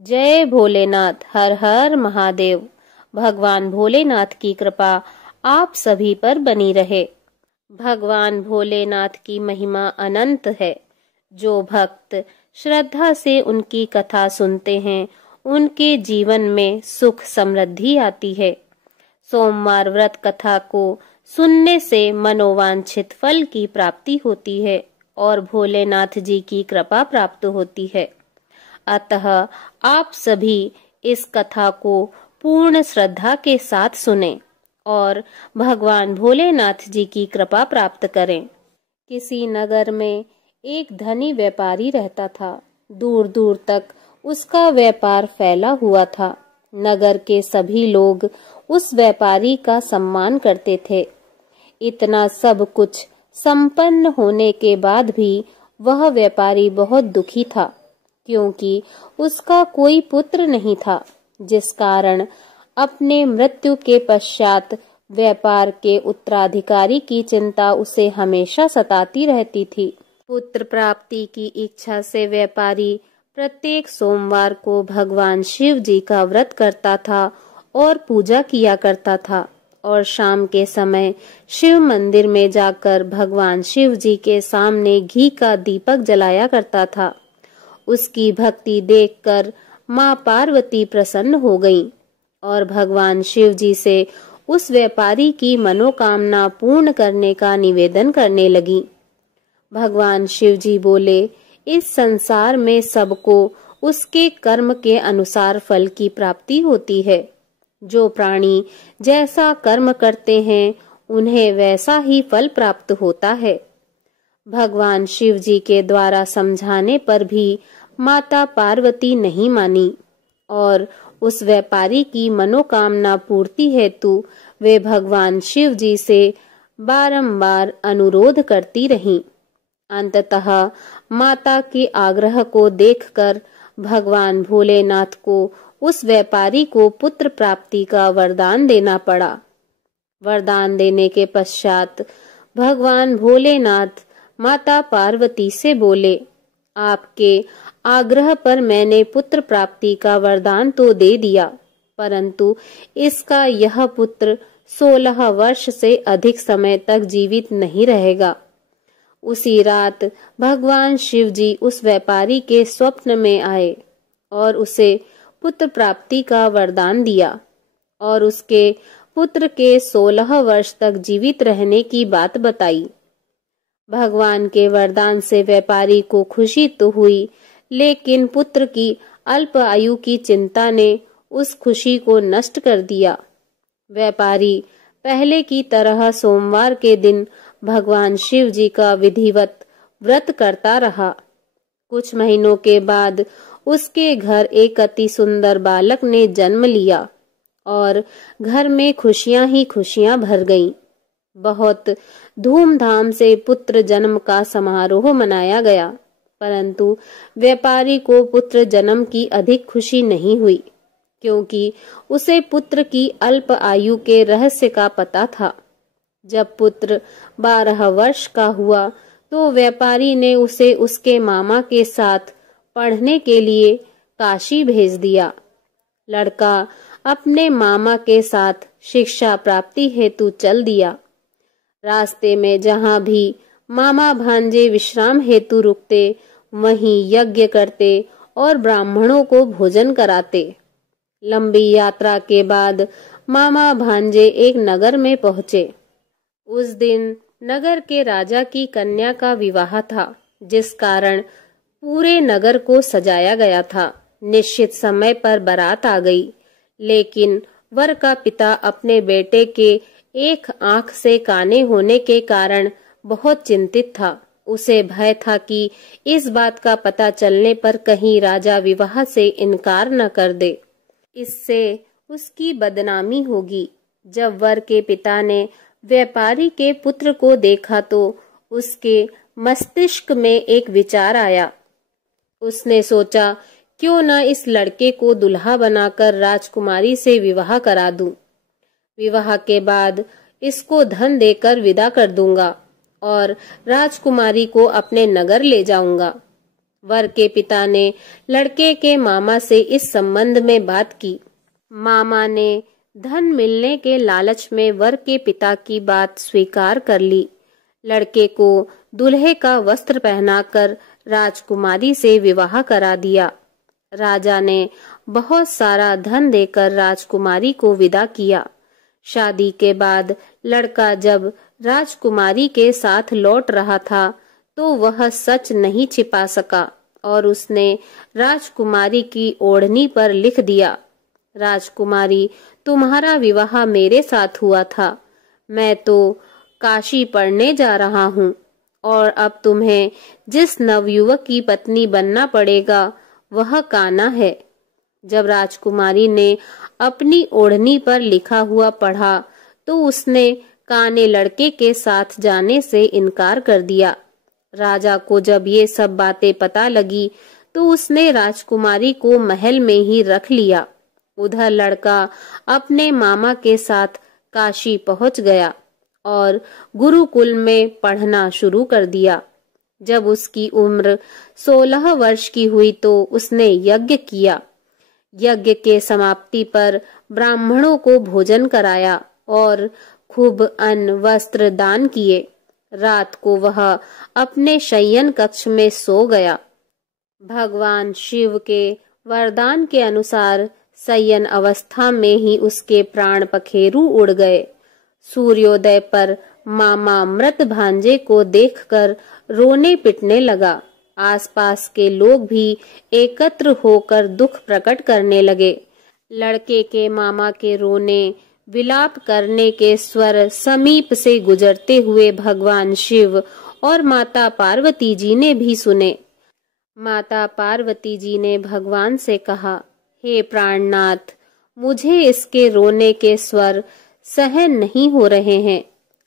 जय भोलेनाथ। हर हर महादेव। भगवान भोलेनाथ की कृपा आप सभी पर बनी रहे। भगवान भोलेनाथ की महिमा अनंत है। जो भक्त श्रद्धा से उनकी कथा सुनते हैं उनके जीवन में सुख समृद्धि आती है। सोमवार व्रत कथा को सुनने से मनोवांछित फल की प्राप्ति होती है और भोलेनाथ जी की कृपा प्राप्त होती है। अतः आप सभी इस कथा को पूर्ण श्रद्धा के साथ सुनें और भगवान भोलेनाथ जी की कृपा प्राप्त करें। किसी नगर में एक धनी व्यापारी रहता था। दूर दूर तक उसका व्यापार फैला हुआ था। नगर के सभी लोग उस व्यापारी का सम्मान करते थे। इतना सब कुछ संपन्न होने के बाद भी वह व्यापारी बहुत दुखी था, क्योंकि उसका कोई पुत्र नहीं था, जिस कारण अपने मृत्यु के पश्चात व्यापार के उत्तराधिकारी की चिंता उसे हमेशा सताती रहती थी। पुत्र प्राप्ति की इच्छा से व्यापारी प्रत्येक सोमवार को भगवान शिव जी का व्रत करता था और पूजा किया करता था और शाम के समय शिव मंदिर में जाकर भगवान शिव जी के सामने घी का दीपक जलाया करता था। उसकी भक्ति देखकर माँ पार्वती प्रसन्न हो गईं और भगवान शिव जी से उस व्यापारी की मनोकामना पूर्ण करने का निवेदन करने लगी। भगवान शिव जी बोले, इस संसार में सबको उसके कर्म के अनुसार फल की प्राप्ति होती है। जो प्राणी जैसा कर्म करते हैं उन्हें वैसा ही फल प्राप्त होता है। भगवान शिव जी के द्वारा समझाने पर भी माता पार्वती नहीं मानी और उस व्यापारी की मनोकामना पूर्ति हेतु वे भगवान शिव जी से बारंबार अनुरोध करती रहीं। अंततः माता के आग्रह को देखकर भगवान भोलेनाथ को उस व्यापारी को पुत्र प्राप्ति का वरदान देना पड़ा। वरदान देने के पश्चात भगवान भोलेनाथ माता पार्वती से बोले, आपके आग्रह पर मैंने पुत्र प्राप्ति का वरदान तो दे दिया, परंतु इसका यह पुत्र 16 वर्ष से अधिक समय तक जीवित नहीं रहेगा। उसी रात भगवान शिव जी उस व्यापारी के स्वप्न में आए और उसे पुत्र प्राप्ति का वरदान दिया और उसके पुत्र के 16 वर्ष तक जीवित रहने की बात बताई। भगवान के वरदान से व्यापारी को खुशी तो हुई, लेकिन पुत्र की अल्प आयु की चिंता ने उस खुशी को नष्ट कर दिया। व्यापारी पहले की तरह सोमवार के दिन भगवान शिव जी का विधिवत व्रत करता रहा। कुछ महीनों के बाद उसके घर एक अति सुंदर बालक ने जन्म लिया और घर में खुशियां ही खुशियां भर गईं। बहुत धूमधाम से पुत्र जन्म का समारोह मनाया गया, परंतु व्यापारी को पुत्र जन्म की अधिक खुशी नहीं हुई, क्योंकि उसे पुत्र की अल्प आयु के रहस्य का पता था। जब पुत्र 12 वर्ष का हुआ तो व्यापारी ने उसे उसके मामा के साथ पढ़ने के लिए काशी भेज दिया। लड़का अपने मामा के साथ शिक्षा प्राप्ति हेतु चल दिया। रास्ते में जहाँ भी मामा भांजे विश्राम हेतु रुकते, वहीं यज्ञ करते और ब्राह्मणों को भोजन कराते। लंबी यात्रा के बाद मामा भांजे एक नगर में पहुंचे। उस दिन नगर के राजा की कन्या का विवाह था, जिस कारण पूरे नगर को सजाया गया था। निश्चित समय पर बारात आ गई, लेकिन वर का पिता अपने बेटे के एक आंख से काने होने के कारण बहुत चिंतित था। उसे भय था कि इस बात का पता चलने पर कहीं राजा विवाह से इनकार न कर दे, इससे उसकी बदनामी होगी। जब वर के पिता ने व्यापारी के पुत्र को देखा तो उसके मस्तिष्क में एक विचार आया। उसने सोचा, क्यों न इस लड़के को दुल्हा बनाकर राजकुमारी से विवाह करा दूं। विवाह के बाद इसको धन देकर विदा कर दूंगा और राजकुमारी को अपने नगर ले जाऊंगा। वर के पिता ने लड़के के मामा से इस संबंध में बात की। मामा ने धन मिलने के लालच में वर के पिता की बात स्वीकार कर ली। लड़के को दूल्हे का वस्त्र पहनाकर राजकुमारी से विवाह करा दिया। राजा ने बहुत सारा धन देकर राजकुमारी को विदा किया। शादी के बाद लड़का जब राजकुमारी के साथ लौट रहा था तो वह सच नहीं छिपा सका और उसने राजकुमारी की ओढ़नी पर लिख दिया, राजकुमारी, तुम्हारा विवाह मेरे साथ हुआ था। मैं तो काशी पढ़ने जा रहा हूँ और अब तुम्हें जिस नवयुवक की पत्नी बनना पड़ेगा वह कान्हा है। जब राजकुमारी ने अपनी ओढ़नी पर लिखा हुआ पढ़ा तो उसने काने लड़के के साथ जाने से इनकार कर दिया। राजा को जब ये सब बातें पता लगी तो उसने राजकुमारी को महल में ही रख लिया। उधर लड़का अपने मामा के साथ काशी पहुंच गया और गुरुकुल में पढ़ना शुरू कर दिया। जब उसकी उम्र 16 वर्ष की हुई तो उसने यज्ञ किया। यज्ञ के समाप्ति पर ब्राह्मणों को भोजन कराया और खूब अन्न वस्त्र दान किए। रात को वह अपने शयन कक्ष में सो गया। भगवान शिव के वरदान के अनुसार शयन अवस्था में ही उसके प्राण पखेरु उड़ गए। सूर्योदय पर मामा मृत भांजे को देखकर रोने पिटने लगा। आसपास के लोग भी एकत्र होकर दुख प्रकट करने लगे। लड़के के मामा के रोने विलाप करने के स्वर समीप से गुजरते हुए भगवान शिव और माता पार्वती जी ने भी सुने। माता पार्वती जी ने भगवान से कहा, हे प्राणनाथ, मुझे इसके रोने के स्वर सहन नहीं हो रहे हैं।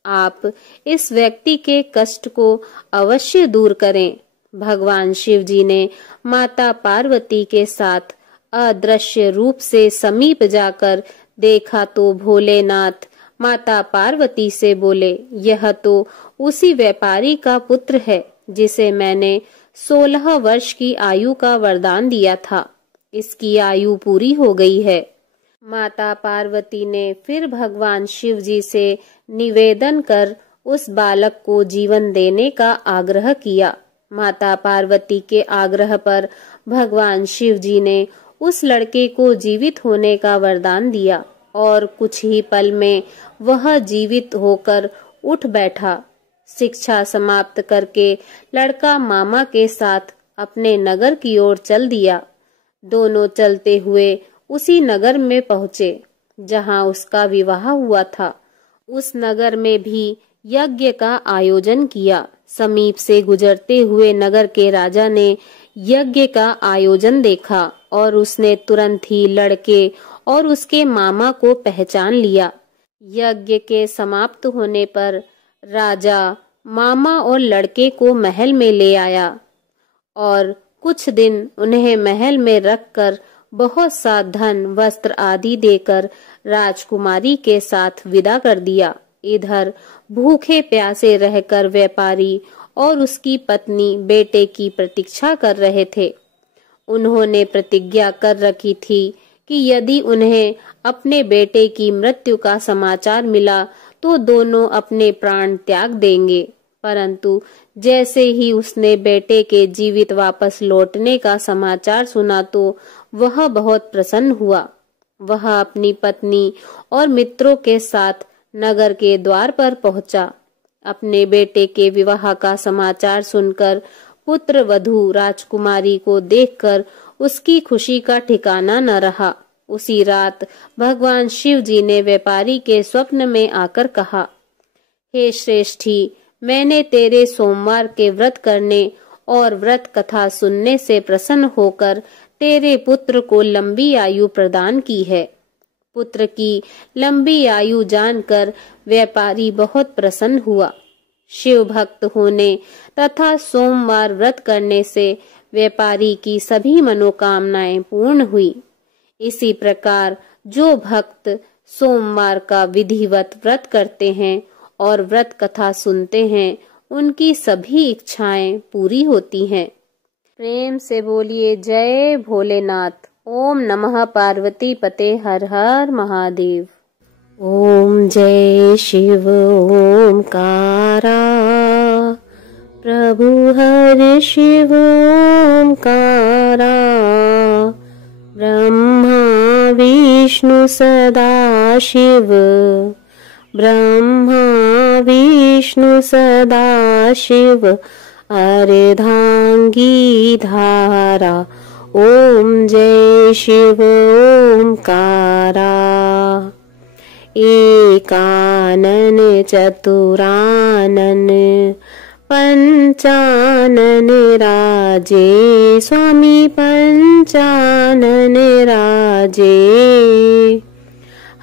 आप इस व्यक्ति के कष्ट को अवश्य दूर करें। भगवान शिव जी ने माता पार्वती के साथ अदृश्य रूप से समीप जाकर देखा तो भोलेनाथ माता पार्वती से बोले, यह तो उसी व्यापारी का पुत्र है जिसे मैंने 16 वर्ष की आयु का वरदान दिया था। इसकी आयु पूरी हो गई है। माता पार्वती ने फिर भगवान शिव जी से निवेदन कर उस बालक को जीवन देने का आग्रह किया। माता पार्वती के आग्रह पर भगवान शिव जी ने उस लड़के को जीवित होने का वरदान दिया और कुछ ही पल में वह जीवित होकर उठ बैठा। शिक्षा समाप्त करके लड़का मामा के साथ अपने नगर की ओर चल दिया। दोनों चलते हुए उसी नगर में पहुंचे जहां उसका विवाह हुआ था। उस नगर में भी यज्ञ का आयोजन किया। समीप से गुजरते हुए नगर के राजा ने यज्ञ का आयोजन देखा और उसने तुरंत ही लड़के और उसके मामा को पहचान लिया। यज्ञ के समाप्त होने पर राजा मामा और लड़के को महल में ले आया और कुछ दिन उन्हें महल में रखकर बहुत सा धन वस्त्र आदि देकर राजकुमारी के साथ विदा कर दिया। इधर भूखे प्यासे रहकर व्यापारी और उसकी पत्नी बेटे की प्रतीक्षा कर रहे थे। उन्होंने प्रतिज्ञा कर रखी थी कि यदि उन्हें अपने बेटे की मृत्यु का समाचार मिला तो दोनों अपने प्राण त्याग देंगे। परंतु जैसे ही उसने बेटे के जीवित वापस लौटने का समाचार सुना तो वह बहुत प्रसन्न हुआ। वह अपनी पत्नी और मित्रों के साथ नगर के द्वार पर पहुंचा। अपने बेटे के विवाह का समाचार सुनकर पुत्र वधू राजकुमारी को देखकर उसकी खुशी का ठिकाना न रहा। उसी रात भगवान शिव जी ने व्यापारी के स्वप्न में आकर कहा, हे श्रेष्ठी, मैंने तेरे सोमवार के व्रत करने और व्रत कथा सुनने से प्रसन्न होकर तेरे पुत्र को लंबी आयु प्रदान की है। पुत्र की लंबी आयु जानकर व्यापारी बहुत प्रसन्न हुआ। शिव भक्त होने तथा सोमवार व्रत करने से व्यापारी की सभी मनोकामनाएं पूर्ण हुई। इसी प्रकार जो भक्त सोमवार का विधिवत व्रत करते हैं और व्रत कथा सुनते हैं, उनकी सभी इच्छाएं पूरी होती हैं। प्रेम से बोलिए जय भोलेनाथ। ओम नमः पार्वती पते हर हर महादेव। ओम जय शिव ओमकारा, प्रभु हर शिव ओमकारा, ब्रह्मा विष्णु सदा शिव, ब्रह्मा विष्णु सदा शिव, अर्धांगी धारा। ओम जय शिव ओमकारा। एकानन चतुरानन पंचानन राजे, स्वामी पंचानन राजे,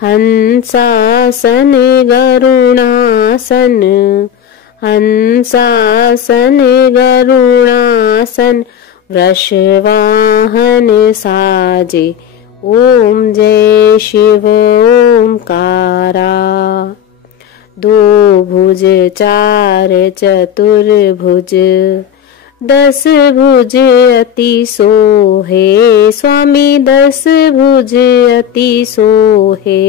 हंसासन गरुणासन, हंसासन गरुणासन, वृषवाहन साजे। ओम जय शिव ओमकारा। दो भुज चार चतुर्भुज, 10 भुज अति सोहे, स्वामी 10 भुज अति सोहे,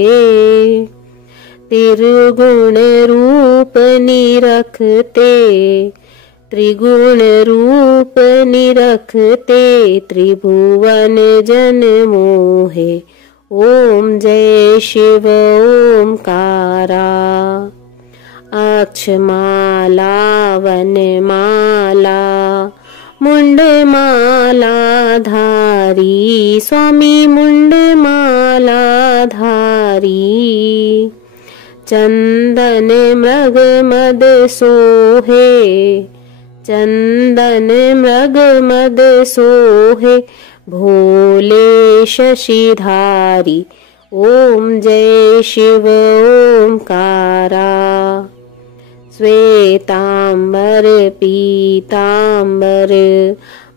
त्रिगुण रूप निरखते, त्रिगुण रूप निरखते, त्रिभुवन जन मोहे। ओम जय शिव ओमकारा। अक्षमाला वनमाला, मुंडमाला धारी, स्वामी मुंडमाला धारी, चंदन मृग मद सोहे, चंदन मृग मद सोहे, भोले शशिधारी। ओम जय शिव ओमकारा। श्वेतांबर पीतांबर,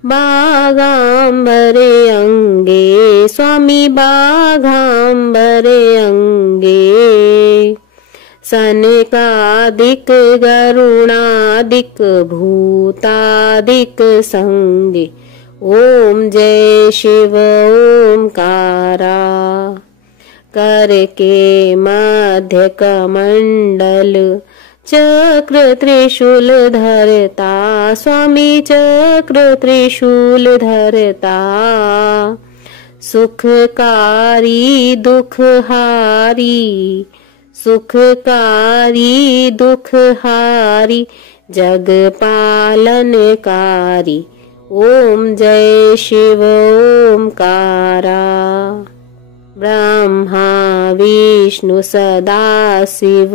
बागांबर अंगे, स्वामी बाघांबर अंगे, सनकादिक गरुणादिक भूतादिक संगे। ओम जय शिव ओमकारा। कर के मध्य कमंडल, चक्र त्रिशूल धरता, स्वामी चक्र त्रिशूल धरता, सुखकारी दुखहारी, सुखकारी दुखहारी, जग पालनकारी। ओम जय शिव ओमकारा। ब्रह्मा विष्णु सदा शिव,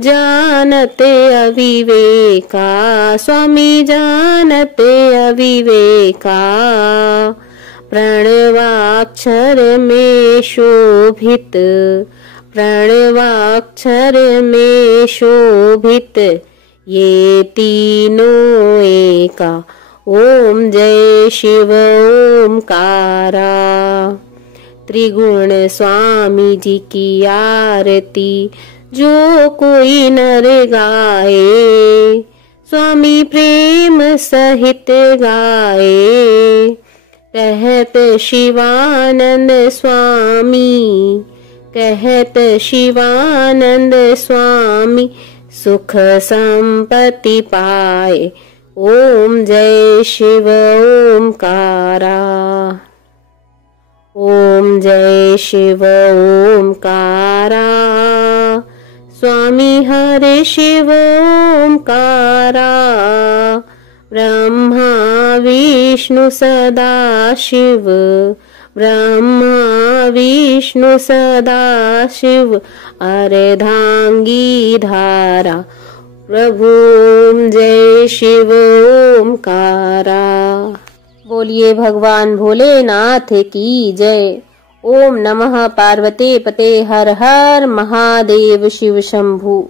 जानते अविवेका, स्वामी जानते अविवेका, प्रणवाक्षर में शोभित, प्रणवाक्षर में शोभित, ये तीनों एका। ओम जय शिव ओमकारा। त्रिगुण स्वामी जी की आरती जो कोई नर गाए, स्वामी प्रेम सहित गाए, कहत शिवानंद स्वामी, कहत शिवानंद स्वामी, सुख संपत्ति पाए। ओम जय शिव ओमकारा। ओम जय शिव ओमकारा। स्वामी हरे शिव ओमकारा। ब्रह्मा विष्णु सदा शिव, ब्रह्मा विष्णु सदा शिव, अर्धांगी धारा। प्रभु ओम जय शिव ओमकारा। बोलिए भगवान भोलेनाथ की जय। ओम नमः पार्वती पते हर हर महादेव शिव शंभु।